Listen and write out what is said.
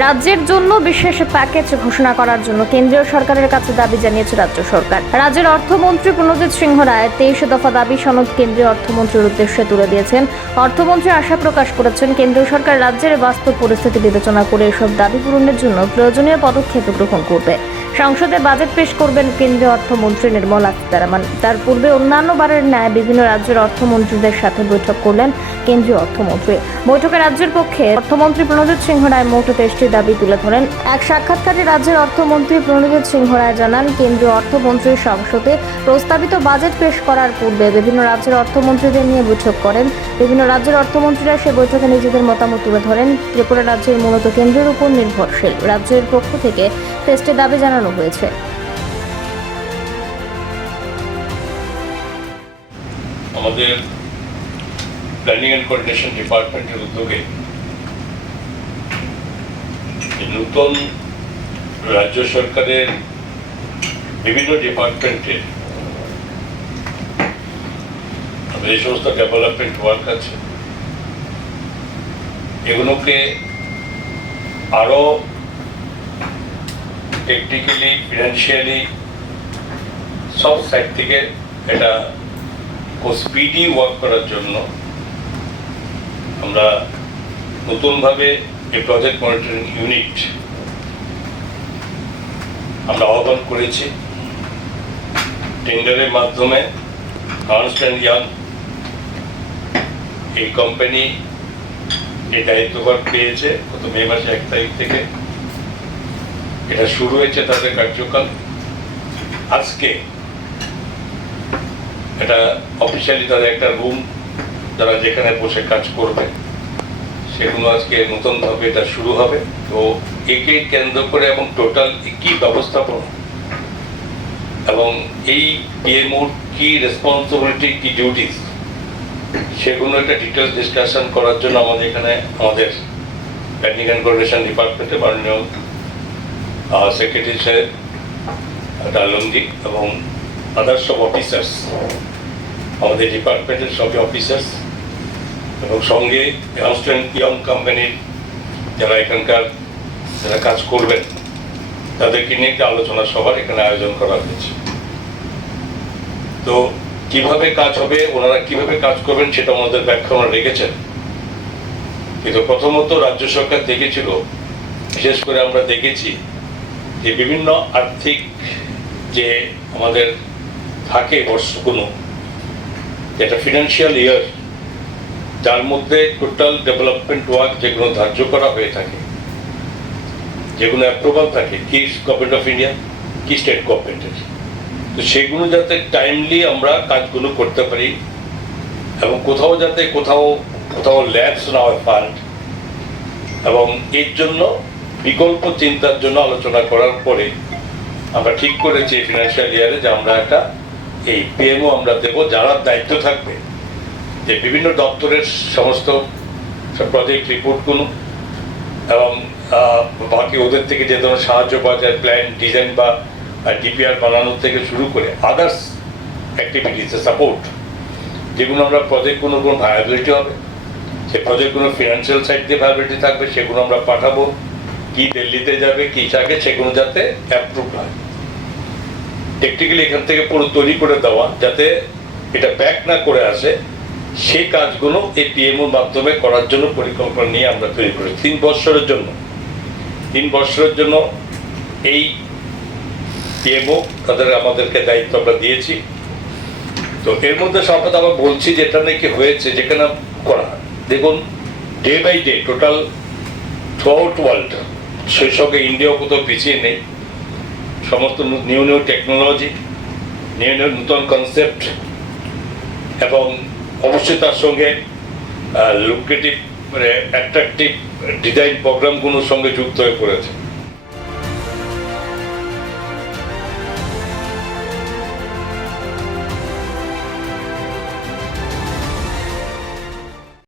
রাজ্যের জন্য বিশেষ প্যাকেজ ঘোষণা করার জন্য কেন্দ্রীয় সরকারের কাছে দাবি জানিয়েছে রাজ্য সরকার। রাজ্যের অর্থমন্ত্রী প্রণজিৎ সিংহ রায় তেইশ দফা দাবি সনদ কেন্দ্রীয় অর্থমন্ত্রীর উদ্দেশ্যে তুলে দিয়েছেন। অর্থমন্ত্রী আশা প্রকাশ করেছেন, কেন্দ্রীয় সরকার রাজ্যের বাস্তব পরিস্থিতি বিবেচনা করে এসব দাবি পূরণের জন্য প্রয়োজনীয় পদক্ষেপ গ্রহণ করবে। সংসদে বাজেট পেশ করবেন কেন্দ্রীয় অর্থমন্ত্রী নির্মলা সীতারামন। তার পূর্বে অন্যান্য বারের ন্যায় বিভিন্ন রাজ্যের অর্থমন্ত্রীদের সাথে বৈঠক করলেন কেন্দ্রীয় অর্থমন্ত্রী। বৈঠকে রাজ্যের পক্ষে অর্থমন্ত্রী প্রণজিৎ সিংহ রায় মোট তেইশটি দাবি তুলে ধরেন। এক সাক্ষাৎকারে রাজ্যের অর্থমন্ত্রী প্রণজিৎ সিংহ রায় জানান, কেন্দ্রীয় অর্থমন্ত্রী সংসদে প্রস্তাবিত বাজেট পেশ করার পূর্বে বিভিন্ন রাজ্যের অর্থমন্ত্রীদের নিয়ে বৈঠক করেন। বিভিন্ন রাজ্যের অর্থমন্ত্রীরা সে বৈঠকে নিজেদের মতামত তুলে ধরেন। ত্রিপুরা রাজ্যের মূলত কেন্দ্রের উপর নির্ভরশীল। রাজ্যের পক্ষ থেকে টেস্টের দাবি জানানো হয়েছে। আমাদের প্ল্যানিং অ্যান্ড কোঅর্ডিনেশন ডিপার্টমেন্টের উদ্যোগে যে নতুন রাজ্য সরকারের বিভিন্ন ডিপার্টমেন্টের এই সমস্ত ডেভেলপমেন্ট ওয়ার্ক আছে। এগুলোকে আরও টেকনিক্যালি ফিনান্সিয়ালি সব সাইড থেকে এটা স্পিডি ওয়ার্ক করার জন্য আমরা নতুনভাবে এই প্রজেক্ট মনিটরিং ইউনিট আমরা আহ্বান করেছি। টেন্ডারের মাধ্যমে আর্নস্ট ইয়াং এই কোম্পানি এই দায়িত্বভার পেয়েছে। গত মে মাসে এক তারিখ থেকে। এটা শুরু হয়েছে তাদের কার্যকাল। আজকে এটা অফিসিয়ালি তাদের একটা রুম যারা যেখানে বসে কাজ করবে, সেগুলো আজকে নতুনভাবে এটা শুরু হবে। তো একে কেন্দ্র করে এবং টোটাল কি ব্যবস্থাপনা এবং এই পিএমওর কি রেসপন্সিবিলিটি কি ডিউটিস সেগুলো একটা ডিটেলস ডিসকাশন করার জন্য আমাদের এখানে, আমাদের প্ল্যানিং অ্যান্ড কোঅর্ডিনেশন ডিপার্টমেন্টে মাননীয় সেক্রেটারি সাহেব ডালন্দি এবং আদার্স সব অফিসার্স আমাদের ডিপার্টমেন্টের সবই অফিসার্স এবং সঙ্গে ইয়ং কোম্পানির যারা এখানকার যারা কাজ করবেন, তাদেরকে নিয়ে একটা আলোচনা সভার এখানে আয়োজন করা হয়েছে। তো কীভাবে কাজ হবে, ওনারা কীভাবে কাজ করবেন সেটা ওনাদের ব্যাখ্যা ওনারা রেখেছেন। কিন্তু প্রথমত রাজ্য সরকার দেখেছিল, বিশেষ করে আমরা দেখেছি যে বিভিন্ন আর্থিক যে আমাদের থাকে বর্ষগুলো যেটা ফিনান্সিয়াল ইয়ার যার মধ্যে টোটাল ডেভেলপমেন্ট ওয়ার্ক যেগুলো ধার্য করা হয়ে থাকে, যেগুলো অ্যাপ্রুভাল থাকে, কি গভর্নমেন্ট অফ ইন্ডিয়া কি স্টেট গভর্নমেন্টের তো সেগুলো যাতে টাইমলি আমরা কাজগুলো করতে পারি এবং কোথাও যাতে কোথাও কোথাও ল্যাবস না হয় ফান্ড এবং এর জন্য বিকল্প চিন্তার জন্য আলোচনা করার পরে আমরা ঠিক করেছি ফিনান্সিয়াল ইয়ারে যে আমরা একটা এই পিএমও আমরা দেব, যারা দায়িত্ব থাকবে যে বিভিন্ন দপ্তরের সমস্ত প্রজেক্ট রিপোর্টগুলো এবং বাকি ওদের থেকে যে ধরনের সাহায্য পাওয়া যায় প্ল্যান ডিজাইন বা ডিপিআর বানানোর থেকে শুরু করে আদার্স অ্যাক্টিভিটিস সাপোর্ট যেগুলো আমরা প্রজেক্টগুলো কোনো ভায়াবিলিটি হবে সে প্রজেক্টগুলো ফিনান্সিয়াল সাইড দিয়ে ভায়াবিলিটি থাকবে, সেগুলো আমরা পাঠাবো, কি দিল্লিতে যাবে, কি চাকে সেগুলো যাতে অ্যাপ্রুভ হয়। টেকনিক্যালি এখান থেকে পুরো তৈরি করে দেওয়া, যাতে এটা ব্যাক না করে আসে সেই কাজগুলো এই পিএমওর মাধ্যমে করার জন্য পরিকল্পনা নিয়ে আমরা তৈরি করি তিন বছরের জন্য। তিন বছরের জন্য এই পিএমও তাদের আমাদেরকে দায়িত্ব আমরা দিয়েছি। তো এর মধ্যে সম্পদ আমরা বলছি যেটা নাকি হয়েছে যেখানে করা। দেখুন day by day total throughout world সেই সঙ্গে ইন্ডিয়াও কোথাও পিছিয়ে নেই। সমস্ত new new technology new new নূতন কনসেপ্ট এবং অবশ্যই তার সঙ্গে লুক্রেটিভ মানে অ্যাট্রাকটিভ ডিজাইন প্রোগ্রামগুলোর সঙ্গে যুক্ত হয়ে পড়েছে।